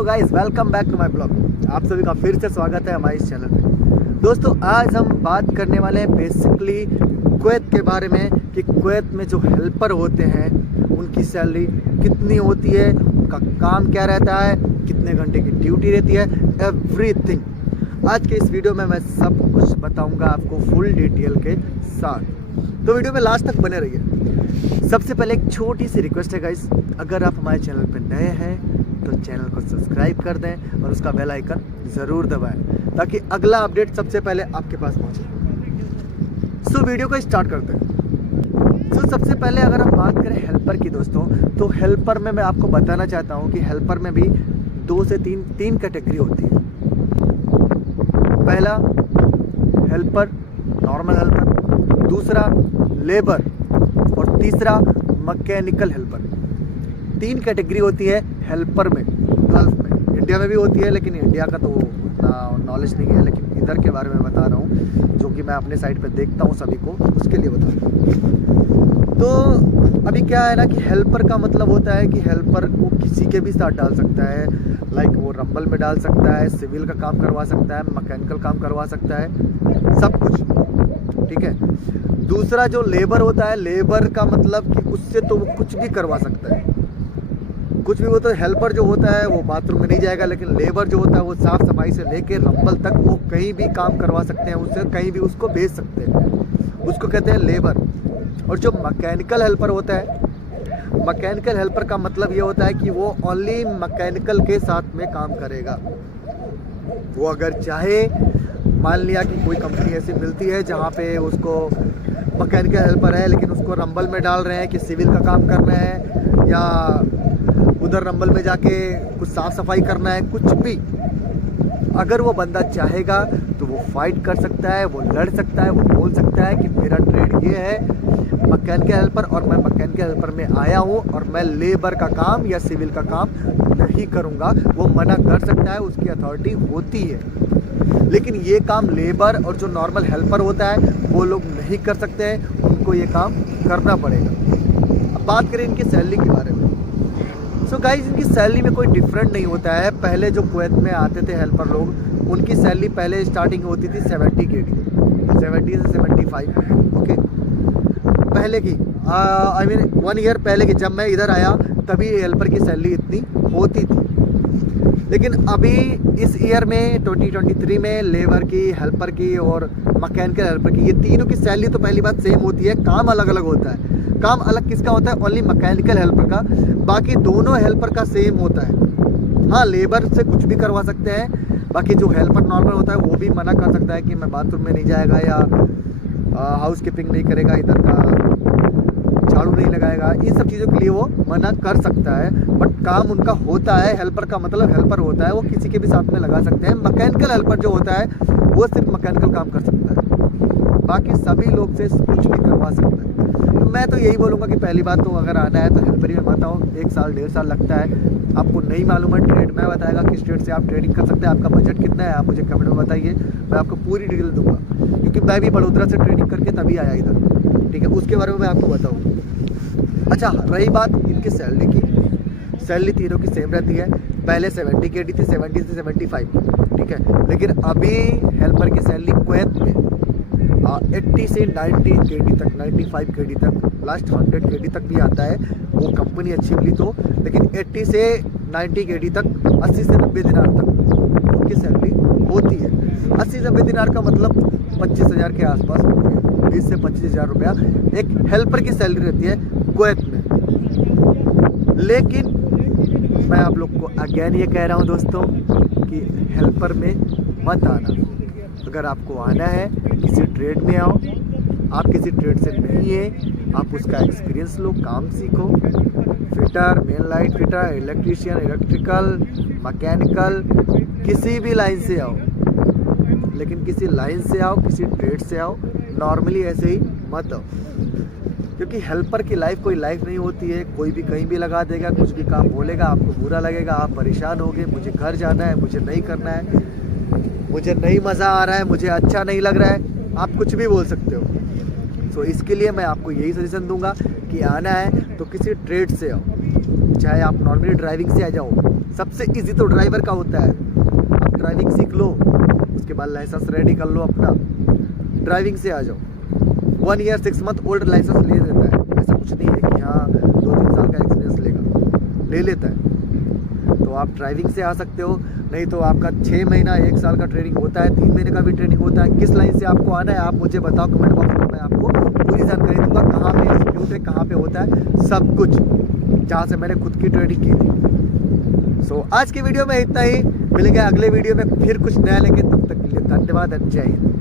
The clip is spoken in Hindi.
Hello guys, welcome back to my blog. आप सभी का फिर से स्वागत है हमारे इस चैनल पे। दोस्तों, आज हम बात करने वाले हैं बेसिकली कुवैत के बारे में कि कुवैत में जो हेल्पर होते हैं उनकी सैलरी कितनी होती है, उनका काम क्या रहता है, कितने घंटे की ड्यूटी रहती है, एवरीथिंग। आज के इस वीडियो में मैं सब कुछ बताऊंगा आपको फुल डिटेल के साथ, तो वीडियो में लास्ट तक बने रहिए। सबसे पहले एक छोटी सी रिक्वेस्ट है गाइस, अगर आप हमारे चैनल पर नए हैं तो चैनल को सब्सक्राइब कर दें और उसका बेल आइकन ज़रूर दबाएं ताकि अगला अपडेट सबसे पहले आपके पास पहुंचे। सो वीडियो को स्टार्ट करते हैं। सो सबसे पहले अगर हम बात करें हेल्पर की दोस्तों, तो हेल्पर में मैं आपको बताना चाहता हूं कि हेल्पर में भी 2 से 3 कैटेगरी होती है। पहला हेल्पर, नॉर्मल हेल्पर, दूसरा लेबर और तीसरा मैकेनिकल हेल्पर। 3 कैटेगरी होती है हेल्पर में गल्फ में। इंडिया में भी होती है, लेकिन इंडिया का तो उतना नॉलेज नहीं है, लेकिन इधर के बारे में बता रहा हूँ जो कि मैं अपने साइट पे देखता हूँ सभी को, उसके लिए बता रहा हूँ। तो अभी क्या है ना कि हेल्पर का मतलब होता है कि हेल्पर को किसी के भी साथ डाल सकता है, लाइक वो रंबल में डाल सकता है, सिविल का काम करवा सकता है, मैकेनिकल काम करवा सकता है, सब कुछ, ठीक है। दूसरा जो लेबर होता है, लेबर का मतलब कि उससे तो वो कुछ भी करवा सकता है, कुछ भी। वो तो हेल्पर जो होता है वो बाथरूम में नहीं जाएगा, लेकिन लेबर जो होता है वो साफ़ सफाई से लेके रंबल तक वो कहीं भी काम करवा सकते हैं, उससे कहीं भी उसको भेज सकते हैं, उसको कहते हैं लेबर। और जो मैकेनिकल हेल्पर होता है, मैकेनिकल हेल्पर का मतलब ये होता है कि वो ओनली मैकेनिकल के साथ में काम करेगा। वो अगर चाहे, मान लिया कि कोई कंपनी ऐसी मिलती है जहाँ पे उसको मैकेनिकल हेल्पर है लेकिन उसको रंबल में डाल रहे हैं कि सिविल का काम करना है या उधर रंबल में जाके कुछ साफ़ सफाई करना है, कुछ भी, अगर वो बंदा चाहेगा तो वो फाइट कर सकता है, वो लड़ सकता है, वो बोल सकता है कि मेरा ट्रेड ये है मैकेनिकल हेल्पर और मैं मैकेनिकल हेल्पर में आया हूँ और मैं लेबर का काम या सिविल का काम नहीं करूँगा। वो मना कर सकता है, उसकी अथॉरिटी होती है। लेकिन ये काम लेबर और जो नॉर्मल हेल्पर होता है वो लोग नहीं कर सकते हैं, उनको ये काम करना पड़ेगा। अब बात करें इनकी सैलरी के बारे में। सो गाइज, इनकी सैलरी में कोई डिफरेंट नहीं होता है। पहले जो कुवैत में आते थे हेल्पर लोग, उनकी सैलरी पहले स्टार्टिंग होती थी 70 KD, 70 से 75, ओके। पहले की आई मीन 1 ईयर पहले की, जब मैं इधर आया तभी हेल्पर की सैलरी इतनी होती थी। लेकिन अभी इस ईयर में 2023 में लेबर की, हेल्पर की और मैकेनिकल हेल्पर की, ये तीनों की सैलरी तो पहली बात सेम होती है, काम अलग अलग होता है। काम अलग किसका होता है? ओनली मैकेनिकल हेल्पर का। बाकी दोनों हेल्पर का सेम होता है। हाँ, लेबर से कुछ भी करवा सकते हैं, बाकी जो हेल्पर नॉर्मल होता है वो भी मना कर सकता है कि मैं बाथरूम में नहीं जाएगा या हाउस कीपिंग नहीं करेगा, इधर का झाड़ू नहीं लगाएगा, इन सब चीज़ों के लिए वो मना कर सकता है। बट काम उनका होता है। हेल्पर का मतलब हेल्पर होता है, वो किसी के भी साथ में लगा सकते हैं। मैकेनिकल हेल्पर जो होता है वो सिर्फ मैकेनिकल काम कर सकता है, बाकी सभी लोग से कुछ भी करवा सकता है। तो मैं तो यही बोलूँगा कि पहली बात तो अगर आना है तो हेल्पर में मत आओ, 1 साल 1.5 साल लगता है। आपको नहीं मालूम है ट्रेड, मैं बताएगा किस ट्रेड से आप ट्रेडिंग कर सकते हैं, आपका बजट कितना है आप मुझे कमेंट में बताइए, मैं आपको पूरी डिटेल दूंगा, क्योंकि मैं भी बड़ोदरा से ट्रेडिंग करके तभी आया इधर, ठीक है। उसके बारे में मैं आपको बताऊँ। अच्छा, रही बात इनकी सैलरी की, सैलरी तीनों की सेम रहती है। पहले 70 KD थी, 70 से 75, ठीक है। लेकिन अभी हेल्पर की सैलरी कुवैत में 80 से 90 KD तक, 95 KD तक, लास्ट 100 KD तक भी आता है, वो कंपनी अच्छी मिली तो। लेकिन 80 से 90 KD तक, 80 से 90 दिनार तक उनकी सैलरी होती है। 80 से 90 दिनार का मतलब 25,000 के आसपास, 20 से 25,000 रुपया एक हेल्पर की सैलरी रहती है कुवैत में। लेकिन मैं आप लोग को अगेन ये कह रहा हूँ दोस्तों कि हेल्पर में मत आना। अगर आपको आना है किसी ट्रेड में आओ, आप किसी ट्रेड से नहीं है, आप उसका एक्सपीरियंस लो, काम सीखो। Fitter, main light fitter, electrician, electrical, mechanical, किसी भी लाइन से आओ, लेकिन किसी लाइन से आओ, किसी ट्रेड से आओ, नॉर्मली ऐसे ही मत आओ। क्योंकि हेल्पर की लाइफ कोई लाइफ नहीं होती है, कोई भी कहीं भी लगा देगा, कुछ भी काम बोलेगा, आपको बुरा लगेगा, आप परेशान होगे, मुझे घर जाना है, मुझे नहीं करना है, मुझे नहीं मज़ा आ रहा है, मुझे अच्छा नहीं लग रहा है, आप कुछ भी बोल सकते हो। सो इसके लिए मैं आपको यही सजेशन दूंगा कि आना है तो किसी ट्रेड से आओ, चाहे आप नॉर्मली ड्राइविंग से आ जाओ, सबसे इजी तो ड्राइवर का होता है। आप ड्राइविंग सीख लो, उसके बाद लाइसेंस रेडी कर लो अपना, ड्राइविंग से आ जाओ। 1 ईयर 6 मंथ ओल्ड लाइसेंस ले देता है, ऐसा कुछ नहीं है कि हाँ 2-3 साल का एक्सपीरियंस लेगा, ले लेता है। तो आप ड्राइविंग से आ सकते हो, नहीं तो आपका 6 महीना 1 साल का ट्रेनिंग होता है, 3 महीने का भी ट्रेनिंग होता है। किस लाइन से आपको आना है आप मुझे बताओ कमेंट बॉक्स में, मैं आपको पूरी जानकारी दूंगा कहाँ पे इंस्टीट्यूट है, कहाँ पे होता है, सब कुछ, जहाँ से मैंने खुद की ट्रेनिंग की थी। सो आज की वीडियो में इतना ही, मिलेंगे अगले वीडियो में फिर कुछ नया लेंगे, तब तक के लिए धन्यवाद, जय हिंद।